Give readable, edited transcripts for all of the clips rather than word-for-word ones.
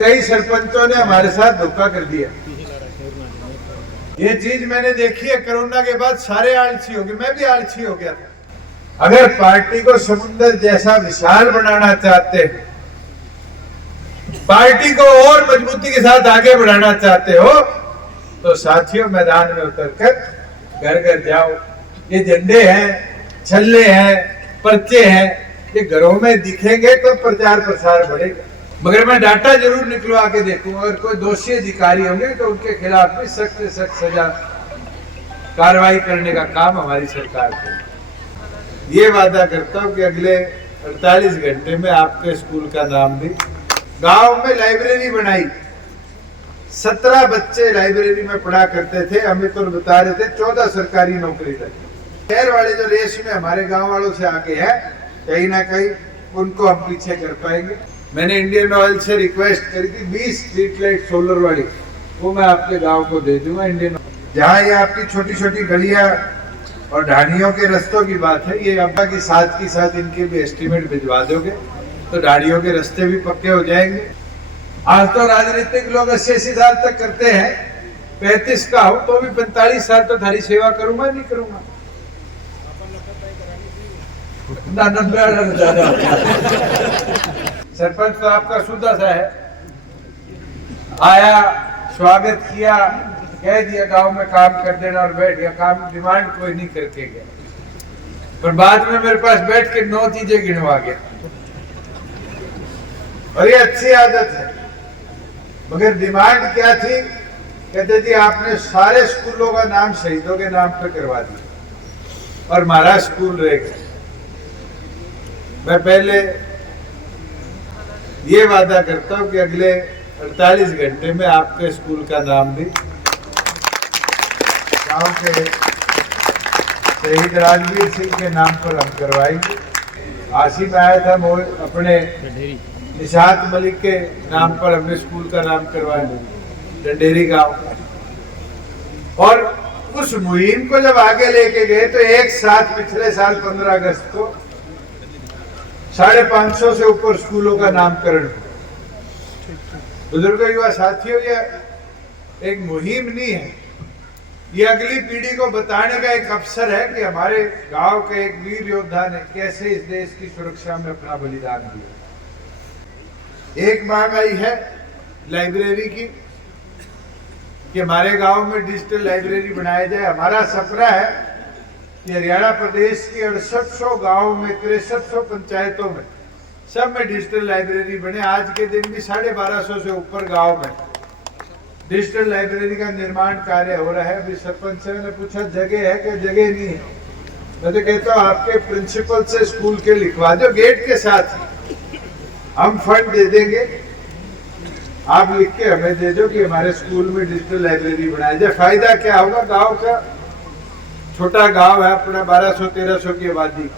कई सरपंचों ने हमारे साथ धोखा कर दिया। ये चीज मैंने देखी है, कोरोना के बाद सारे आलसी हो गए, मैं भी आलसी हो गया था। अगर पार्टी को समुद्र जैसा विशाल बनाना चाहते हैं, पार्टी को और मजबूती के साथ आगे बढ़ाना चाहते हो, तो साथियों मैदान में उतरकर घर घर जाओ। ये झंडे हैं, छल्ले हैं, पर्चे हैं, ये घरों में दिखेंगे तो प्रचार प्रसार बढ़ेगा। मगर मैं डाटा जरूर निकलवा के देखूंगा। अगर कोई दोषी अधिकारी होंगे तो उनके खिलाफ भी सख्त से सख्त सजा कार्रवाई करने का काम हमारी सरकार को। ये वादा करता हूं कि अगले 48 घंटे में आपके स्कूल का नाम भी। गांव में लाइब्रेरी बनाई, 17 बच्चे लाइब्रेरी में पढ़ा करते थे। अमित और बता रहे थे 14 सरकारी नौकरी तक। शहर वाले जो रेस में हमारे गांव वालों से आगे है, कहीं ना कहीं उनको हम पीछे कर पाएंगे। मैंने इंडियन ऑयल से रिक्वेस्ट करी थी 20 स्ट्रीट लाइट सोलर वाली, वो मैं आपके गांव को दे दूंगा। इंडियन जहां ये आपकी छोटी छोटी गलियां और ढाणियों के रस्तों की बात है, ये अब्बा की साथ इनके भी एस्टिमेट भिजवा दोगे तो ढाणियों के रास्ते भी पक्के हो जाएंगे। आज तो राजनीतिक लोग 80 साल तक करते हैं, 35 का हूं तो भी 45 साल तो थारी सेवा करूंगा नहीं करूंगा। सरपंच तो आपका सुधा सा है, आया, स्वागत किया, कह दिया गांव में काम कर देना और बैठ गया। काम डिमांड कोई नहीं करके गया, पर बाद में मेरे पास बैठ के 9 चीजें गिनवा गया। और ये अच्छी आदत है। मगर डिमांड क्या थी? कहते जी आपने सारे स्कूलों का नाम शहीदों के नाम पे करवा दिया और हमारा स्कूल रह गया। मैं पहले ये वादा करता हूं कि अगले 48 घंटे में आपके स्कूल का नाम भी गांव के शहीद राजवीर सिंह के नाम पर हम करवाएंगे। आशी में आया था अपने निशात मलिक के नाम पर हमने स्कूल का नाम करवाया, डंडेरी गांव। और उस मुहिम को जब आगे लेके गए तो एक साथ पिछले साल 15 अगस्त को 550 से ऊपर स्कूलों का नामकरण। बुजुर्गों, युवा साथियों, ये एक मुहिम नहीं है, ये अगली पीढ़ी को बताने का एक अवसर है कि हमारे गांव के एक वीर योद्धा ने कैसे इस देश की सुरक्षा में अपना बलिदान दिया। एक मांग आई है लाइब्रेरी की कि हमारे गांव में डिजिटल लाइब्रेरी बनाया जाए। हमारा सपना है कि हरियाणा प्रदेश की 6800 गाँव में 6300 पंचायतों में सब में डिजिटल लाइब्रेरी बने। आज के दिन भी 1250 से ऊपर गांव में डिजिटल लाइब्रेरी का निर्माण कार्य हो रहा है। अभी सरपंच ने पूछा जगह है कि जगह नहीं है। मैं तो कहता हूँ आपके प्रिंसिपल से स्कूल के लिखवा दो, गेट के साथ हम फंड दे देंगे, आप लिख के हमें दे दो कि हमारे स्कूल में डिजिटल लाइब्रेरी बनाया जाए। फायदा क्या होगा? गांव का छोटा गांव है अपना, 1200-1300 की आबादी,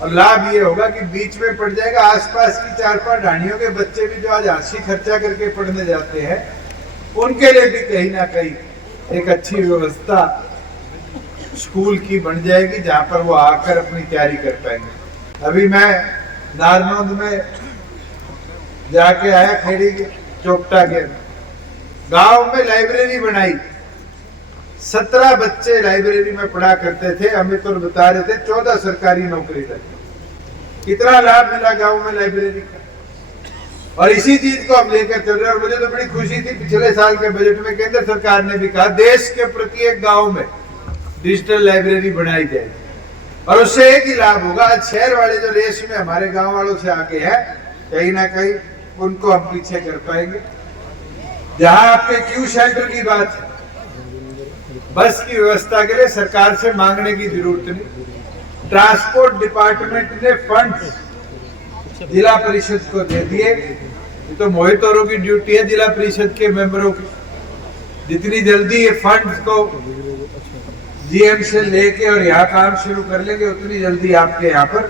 और लाभ ये होगा कि बीच में पड़ जाएगा आसपास की 4-5 ढाणियों के बच्चे भी जो आज हाथी खर्चा करके पढ़ने जाते हैं, उनके लिए भी कहीं ना कहीं एक अच्छी व्यवस्था स्कूल की बन जाएगी जहां पर वो आकर अपनी तैयारी कर पाएंगे। अभी मैं नारनौंद में जाके आया, खेड़ी के चोपटा के गांव में लाइब्रेरी बनाई। 17 बच्चे लाइब्रेरी में पढ़ा करते थे। अमित और बता रहे थे 14 सरकारी नौकरी तक। कितना लाभ मिला गांव में लाइब्रेरी का, और इसी चीज को हम लेकर चल रहे हैं। और मुझे तो बड़ी खुशी थी, पिछले साल के बजट में केंद्र सरकार ने भी कहा देश के प्रत्येक गांव में डिजिटल लाइब्रेरी बनाई जाएगी और उससे एक ही लाभ होगा। आज शहर वाले जो रेस में हमारे गांव वालों से आगे है, कहीं ना कहीं उनको हम पीछे कर पाएंगे। जहां आपके क्यू शेल्टर की बात है, बस की व्यवस्था के लिए सरकार से मांगने की जरूरत नहीं। ट्रांसपोर्ट डिपार्टमेंट ने फंड जिला परिषद को दे दिए। ये तो मोहित औरों की ड्यूटी है जिला परिषद के मेंबरों की। जितनी जल्दी ये फंड को जीएम से लेके और यहाँ काम शुरू कर लेंगे, उतनी जल्दी आपके यहाँ पर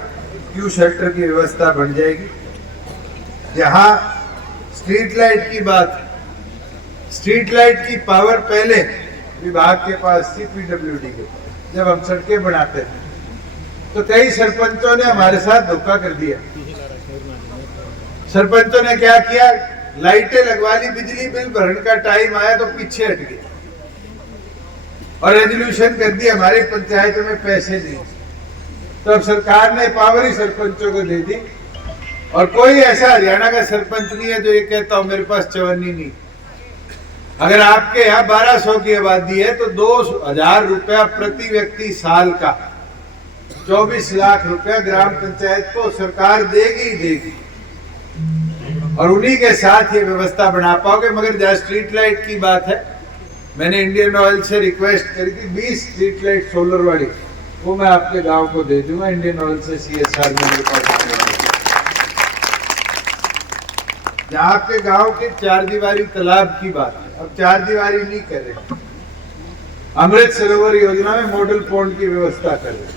क्यू शेल्टर की व्यवस्था बन जाएगी। जहाँ स्ट्रीट लाइट की बात है, स्ट्रीट लाइट की पावर पहले विभाग के पास थी, पीडब्ल्यूडी के पास। जब हम सड़कें बनाते थे तो कई सरपंचों ने हमारे साथ धोखा कर दिया। सरपंचों ने क्या किया? लाइटें लगवा ली, बिजली बिल भरने का टाइम आया तो पीछे हट गए और रेजोल्यूशन कर दिया हमारी पंचायत में पैसे नहीं। तो अब सरकार ने पावर ही सरपंचों को दे दी और कोई ऐसा हरियाणा का सरपंच नहीं है जो ये कहता हो मेरे पास चवन्नी नहीं। अगर आपके यहाँ 1200 की आबादी है तो 2000 रुपया प्रति व्यक्ति साल का 24 लाख रुपया ग्राम पंचायत को सरकार देगी ही देगी और उन्हीं के साथ ये व्यवस्था बना पाओगे। मगर जहाँ स्ट्रीट लाइट की बात है, मैंने इंडियन ऑयल से रिक्वेस्ट करी थी 20 स्ट्रीट लाइट सोलर वाली, वो मैं आपके गांव को दे दूंगा। इंडियन ऑयल से CSR में मेरे पास जहाँ आपके गांव के 4 दीवारी तालाब की बात है, अब 4 दीवारी नहीं कर रहे, अमृत सरोवर योजना में मॉडल पॉन्ड की व्यवस्था कर रहे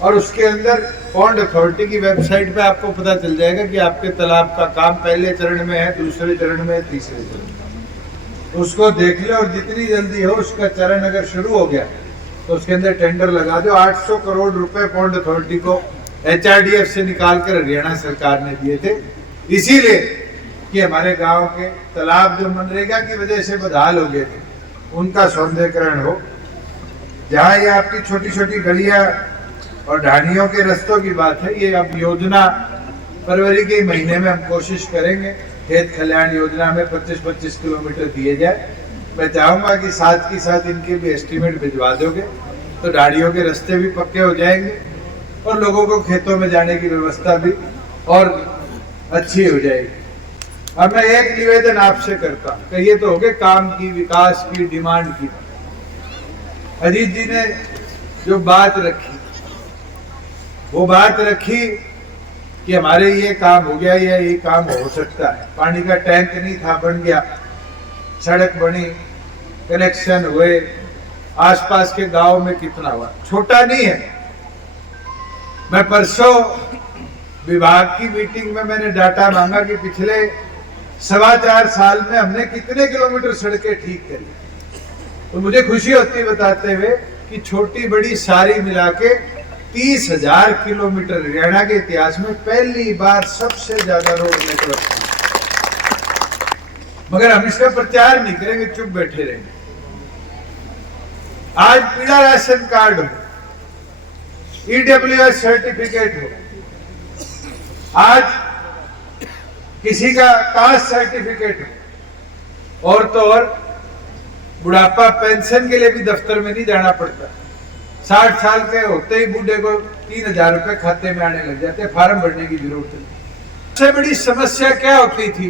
और उसके अंदर पॉन्ड अथॉरिटी की वेबसाइट पे आपको पता चल जाएगा कि आपके तालाब का काम पहले चरण में है, दूसरे चरण में है, तीसरे चरण में। उसको देख लो और जितनी जल्दी हो उसका चरण अगर शुरू हो गया तो उसके अंदर टेंडर लगा दो। 800 करोड़ रुपए पॉन्ड अथॉरिटी को HRDF से निकाल कर हरियाणा सरकार ने दिए थे, इसीलिए कि हमारे गांव के तालाब जो मनरेगा की वजह से बदहाल हो गए थे उनका सौंदर्यीकरण हो। जहाँ ये आपकी छोटी छोटी गलियां और ढानियों के रस्तों की बात है, ये अब योजना फरवरी के महीने में हम कोशिश करेंगे खेत खलिहान योजना में 25-25 किलोमीटर दिए जाए। मैं चाहूंगा कि साथ ही साथ इनके भी एस्टीमेट भिजवा दोगे तो ढाड़ियों के रास्ते भी पक्के हो जाएंगे और लोगों को खेतों में जाने की व्यवस्था भी और अच्छी हो जाएगी। अब मैं एक निवेदन आपसे करता हूं कि ये तो हो गए काम की, विकास की, डिमांड की। अजीत जी ने जो बात रखी वो बात रखी कि हमारे ये काम हो गया या ये काम हो सकता है। पानी का टैंक नहीं था, बन गया, सड़क बनी, कनेक्शन हुए, आसपास के गांव में कितना हुआ, छोटा नहीं है। मैं परसों विभाग की मीटिंग में मैंने डाटा मांगा कि पिछले 4.25 साल में हमने कितने किलोमीटर सड़कें ठीक करी, तो मुझे खुशी होती है बताते हुए कि छोटी बड़ी सारी मिला के 30,000 किलोमीटर हरियाणा के इतिहास में पहली बार सबसे ज्यादा रोड नेटवर्क। मगर हम इसका प्रचार नहीं करेंगे, चुप बैठे रहेंगे। आज पीला राशन कार्ड हो, EWS सर्टिफिकेट हो, आज किसी का कास्ट सर्टिफिकेट हो, और तो और बुढ़ापा पेंशन के लिए भी दफ्तर में नहीं जाना पड़ता। 60 साल के होते ही बूढ़े को 3,000 रुपए खाते में आने लग जाते, फॉर्म भरने की जरूरत नहीं। सबसे बड़ी समस्या क्या होती थी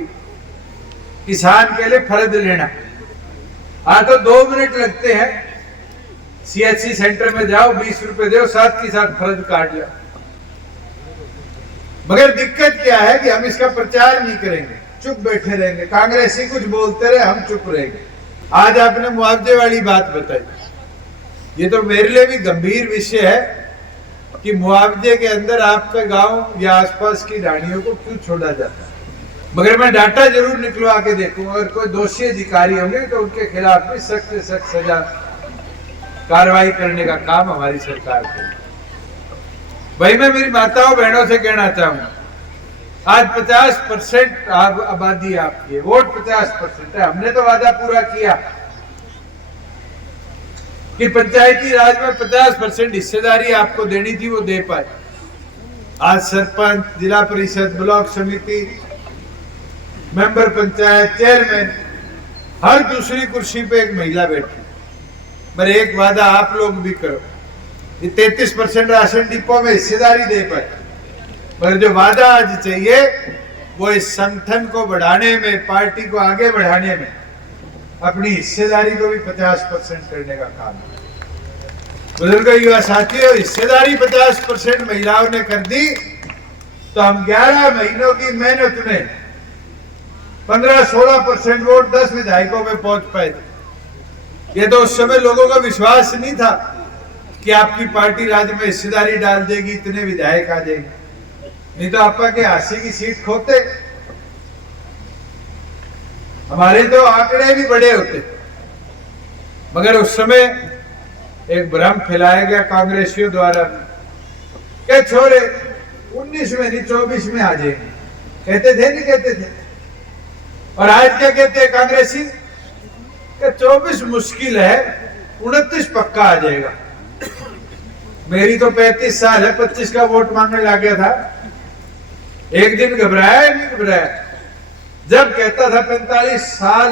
किसान के लिए? फर्ज लेना। हाँ तो 2 मिनट लगते हैं, CHC सेंटर में जाओ, 20 रुपए दो, साथ ही साथ फर्ज काट जाओ। मगर दिक्कत क्या है कि हम इसका प्रचार नहीं करेंगे, चुप बैठे रहेंगे। कांग्रेसी कुछ बोलते रहे, हम चुप रहेंगे। आज आपने मुआवजे वाली बात बताई, ये तो मेरे लिए भी गंभीर विषय है कि मुआवजे के अंदर आपके गांव या आसपास की ढाणियों को क्यों छोड़ा जाता है। मगर मैं डाटा जरूर निकलवा के देखूंगा, अगर कोई दोषी अधिकारी होंगे तो उनके खिलाफ भी सख्त से सख्त सजा कार्रवाई करने का काम हमारी सरकार को। भाई मैं मेरी माताओं बहनों से कहना चाहूंगा, आज 50% आबादी आपकी है, वोट 50% है। हमने तो वादा पूरा किया कि पंचायती राज में 50% हिस्सेदारी आपको देनी थी, वो दे पाए। आज सरपंच, जिला परिषद, ब्लॉक समिति, मेंबर पंचायत, चेयरमैन, हर दूसरी कुर्सी पे एक महिला बैठी। पर एक वादा आप लोग भी करो, ये 33% राशन डिपो में हिस्सेदारी दे पाए, पर जो वादा आज चाहिए वो इस संगठन को बढ़ाने में, पार्टी को आगे बढ़ाने में अपनी हिस्सेदारी को भी 50% करने का काम है। बुजुर्ग युवा साथियों, हिस्सेदारी 50% महिलाओं ने कर दी तो हम 11 महीनों की मेहनत में 15-16% वोट 10 विधायकों में पहुंच पाए थे। ये तो उस समय लोगों का विश्वास नहीं था कि आपकी पार्टी राज्य में हिस्सेदारी डाल देगी, इतने विधायक आ जाएंगे, नहीं तो आपका के 80 की सीट खोते। हमारे तो आंकड़े भी बड़े होते, मगर उस समय एक भ्रम फैलाया गया कांग्रेसियों द्वारा कि छोरे 19 में नहीं 24 में आ जाएंगे। कहते थे नहीं कहते थे? और आज क्या कहते हैं कांग्रेसी कि 24 मुश्किल है, 29 पक्का आ जाएगा। मेरी तो 35 साल है, 25 का वोट मांगने लग गया था। एक दिन घबराया नहीं घबराया। जब कहता था 45 साल,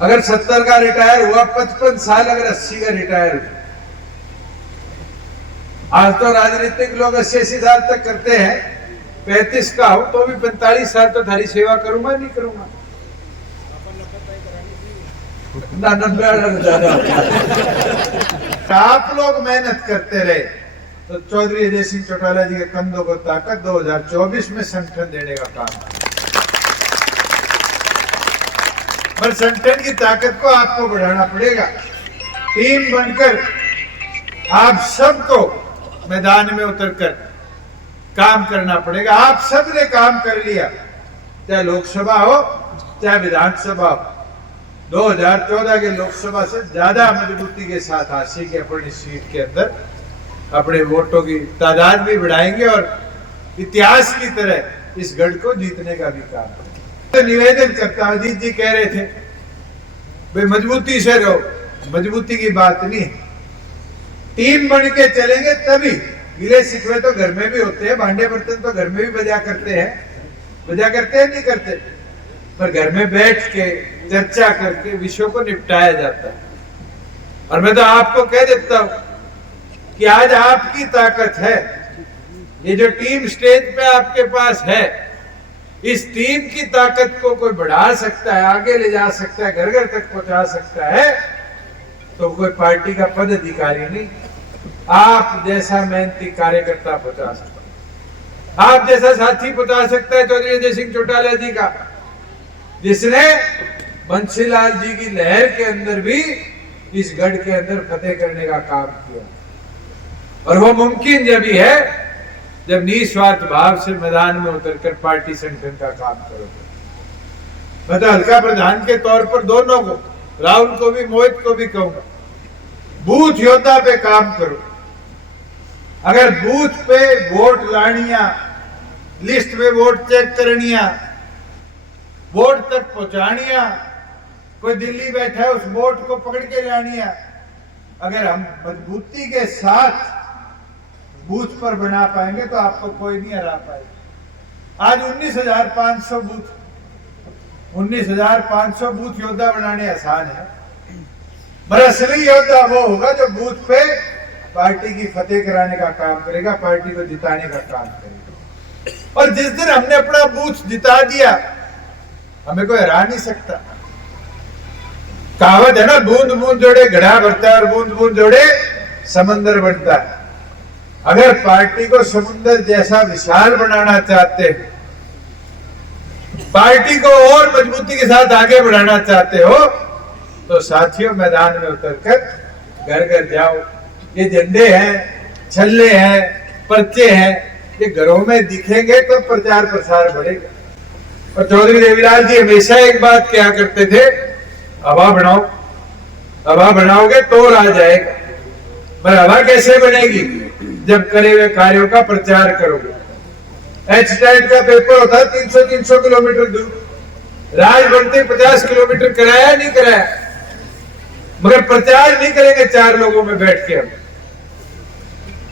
अगर 70 का रिटायर हुआ, 55 साल अगर 80 का रिटायर हुआ। आज तो राजनीतिक लोग 80 साल तक करते हैं, 35 का हो तो भी 45 साल तो थारी सेवा करूंगा नहीं करूंगा ना, 90 आप लोग मेहनत करते रहे तो चौधरी अजय सिंह चौटाला जी के कंधों को ताकत 2024 में संगठन देने का काम। पर संगठन की ताकत को आपको बढ़ाना पड़ेगा। टीम बनकर आप सबको मैदान में उतरकर काम करना पड़ेगा। आप सब ने काम कर लिया, चाहे लोकसभा हो चाहे विधानसभा हो। 2014 के लोकसभा से ज्यादा मजबूती के साथ हासिल की अपनी सीट के अंदर अपने वोटों की तादाद भी बढ़ाएंगे और इतिहास की तरह इस गढ़ को जीतने का भी काम। तो निवेदन करता हूं, अजीत जी कह रहे थे भाई मजबूती से रहो, मजबूती की बात नहीं, टीम बन के चलेंगे तभी। गिले शिकवे तो घर में भी होते हैं, भांडे बर्तन तो घर में भी बजा करते हैं नहीं करते, पर घर में बैठ के चर्चा करके विषयों को निपटाया जाता है। और मैं तो आपको कह देता हूं कि आज आपकी ताकत है, ये जो टीम स्टेज पे आपके पास है, इस टीम की ताकत को कोई बढ़ा सकता है, आगे ले जा सकता है, घर घर तक पहुंचा सकता है, तो कोई पार्टी का पद अधिकारी नहीं, आप जैसा मेहनती कार्यकर्ता पहुंचा सकता है, आप जैसा साथी पहुंचा सकता है। चौधरी अजय सिंह चौटाला जी का, जिसने बंसीलाल जी की लहर के अंदर भी इस गढ़ के अंदर फतेह करने का काम किया। और वो मुमकिन जब ही है जब निस्वार्थ भाव से मैदान में उतरकर पार्टी संगठन का काम करोगे। मैं तो हल्का प्रधान के तौर पर दोनों को, राहुल को भी मोहित को भी कहूंगा, बूथ योद्धा पे काम करो। अगर बूथ पे वोट लानिया, लिस्ट में वोट चेक करनिया, वोट तक पहुंचानिया, कोई दिल्ली बैठा है उस वोट को पकड़ के लानिया, अगर हम मजबूती के साथ बूथ पर बना पाएंगे तो आपको कोई नहीं हरा पाएगा। आज 19,500 बूथ, 19,500 बूथ योद्धा बनाने आसान है, पर असली योद्धा वो होगा जो बूथ पे पार्टी की फतेह कराने का काम करेगा, पार्टी को जिताने का काम करेगा। और जिस दिन हमने अपना बूथ जिता दिया, हमें कोई हरा नहीं सकता। कहावत है ना, बूंद बूंद जोड़े घड़ा भरता है और बूंद बूंद जोड़े समंदर बनता है। अगर पार्टी को समुद्र जैसा विशाल बनाना चाहते हैं, पार्टी को और मजबूती के साथ आगे बढ़ाना चाहते हो, तो साथियों मैदान में उतरकर घर घर जाओ। ये झंडे हैं, छल्ले हैं, पर्चे हैं, ये घरों में दिखेंगे तो प्रचार प्रसार बढ़ेगा। और चौधरी देवीलाल जी हमेशा एक बात क्या करते थे, हवा बनाओ, हवा बनाओगे तो आ जाएगा। पर हवा कैसे बनेगी? जब करे हुए कार्यों का प्रचार करोगे। एचटेट का पेपर होता है 300 किलोमीटर दूर, राज बनते 50 किलोमीटर कराया नहीं कराया, मगर प्रचार नहीं करेंगे 4 लोगों में बैठ के। हम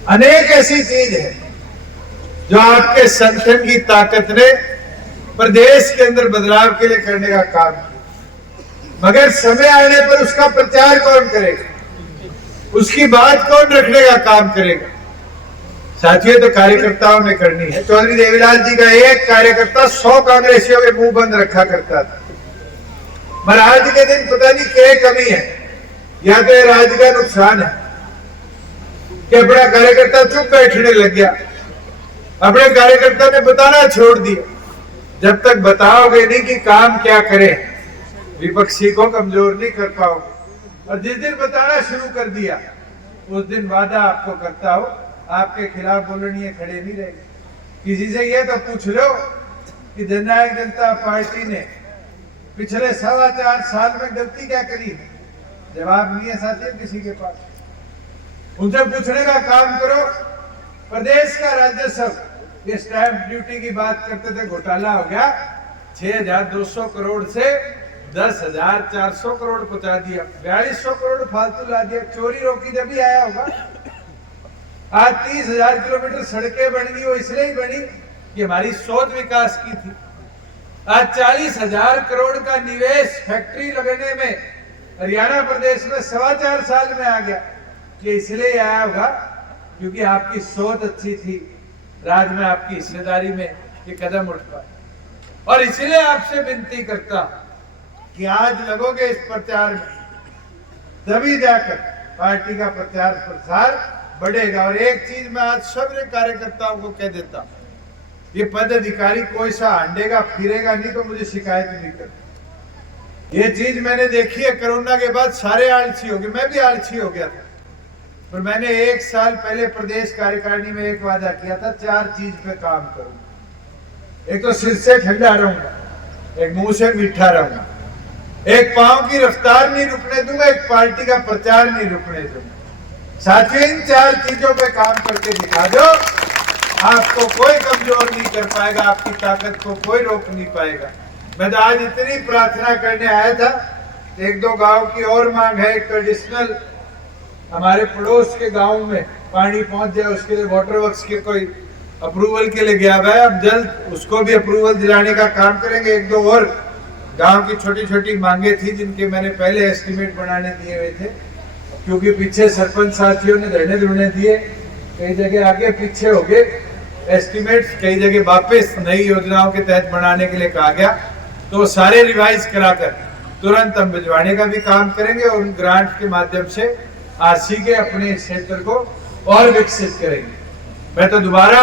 अनेक ऐसी चीज है जो आपके संगठन की ताकत ने प्रदेश के अंदर बदलाव के लिए करने का काम किया, मगर समय आने पर उसका प्रचार कौन करेगा, उसकी बात कौन रखने का काम करेगा? साथियों, तो कार्यकर्ताओं ने करनी है। चौधरी देवीलाल जी का एक कार्यकर्ता 100 कांग्रेसियों के मुंह बंद रखा करता था, पर आज के दिन पता नहीं क्या कमी है, या तो ये राज्य का नुकसान है कि अपना कार्यकर्ता चुप बैठने लग गया, अपने कार्यकर्ता ने बताना छोड़ दिया। जब तक बताओगे नहीं कि काम क्या करें, विपक्षी को कमजोर नहीं कर पाओगे। और जिस दिन बताना शुरू कर दिया, उस दिन वादा आपको करता हो, आपके खिलाफ बोलने खड़े नहीं रहेंगे। किसी से ये तो पूछ लो कि जननायक जनता पार्टी ने पिछले 4.25 साल में गलती क्या करी है, जवाब नहीं है साथियों किसी के पास। उनसे पूछने का काम करो। प्रदेश का राजस्व ये स्टैंप ड्यूटी की बात करते थे, घोटाला हो गया, 6,200 करोड़ से 10,400 करोड़ पहुंचा दिया, 4,200 करोड़ फालतू ला दिया। चोरी रोकी जब भी आया होगा। आज 30,000 किलोमीटर सड़कें बन गई, वो इसलिए ही बनी कि हमारी सोच विकास की थी। आज 40,000 करोड़ का निवेश फैक्ट्री लगने में हरियाणा प्रदेश में 4.25 साल में आ गया। ये इसलिए आया होगा क्योंकि आपकी सोच अच्छी थी, राज में आपकी हिस्सेदारी में ये कदम उठ पाए। और इसलिए आपसे विनती करता कि आज लगोगे इस प्रचार में, तभी जाकर पार्टी का प्रचार प्रसार बढ़ेगा। और एक चीज मैं आज सभी कार्यकर्ताओं को कह देता हूं, ये पद अधिकारी कोई सा हंडेगा फिरेगा नहीं तो मुझे शिकायत नहीं करती। ये चीज मैंने देखी है, कोरोना के बाद सारे आलसी हो गए, मैं भी आलसी हो गया था। पर मैंने 1 साल पहले प्रदेश कार्यकारिणी में एक वादा किया था, 4 चीज पे काम करूंगा। एक तो सिर से ठंडा रहूंगा, एक मुंह से मीठा रहूंगा, एक पांव की रफ्तार नहीं रुकने दूंगा, एक पार्टी का प्रचार नहीं रुकने दूंगा। साथियों, इन 4 चीजों पे काम करके दिखा दो, आपको कोई कमजोर नहीं कर पाएगा, आपकी ताकत को कोई रोक नहीं पाएगा। मैं तो आज इतनी प्रार्थना करने आया था, 1-2 गांव की और मांग है। एक ट्रेडिशनल हमारे पड़ोस के गांव में पानी पहुंच जाए, उसके लिए वाटर वर्क्स के कोई अप्रूवल के लिए गया हुआ है। अब जल्द उसको भी अप्रूवल दिलाने का काम करेंगे। 1-2 और गांव की छोटी छोटी मांगे थी जिनके मैंने पहले एस्टिमेट बनाने दिए हुए थे, क्योंकि पीछे सरपंच साथियों ने धरने दिए, कई जगह आगे पीछे हो गए एस्टिमेट, कई जगह वापस नई योजनाओं के तहत बनाने के लिए कहा गया। तो सारे रिवाइज कराकर तुरंत हम भिजवाने का भी काम करेंगे और उन ग्रांट के माध्यम से आसी के अपने क्षेत्र को और विकसित करेंगे। मैं तो दोबारा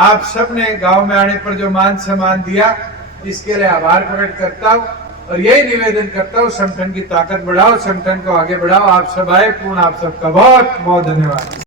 आप सब ने गांव में आने पर जो मान सम्मान दिया, इसके लिए आभार प्रकट करता हूं और यही निवेदन करता हूं, संगठन की ताकत बढ़ाओ, संगठन को आगे बढ़ाओ। आप सब आए, पूर्ण आप सबका बहुत बहुत धन्यवाद।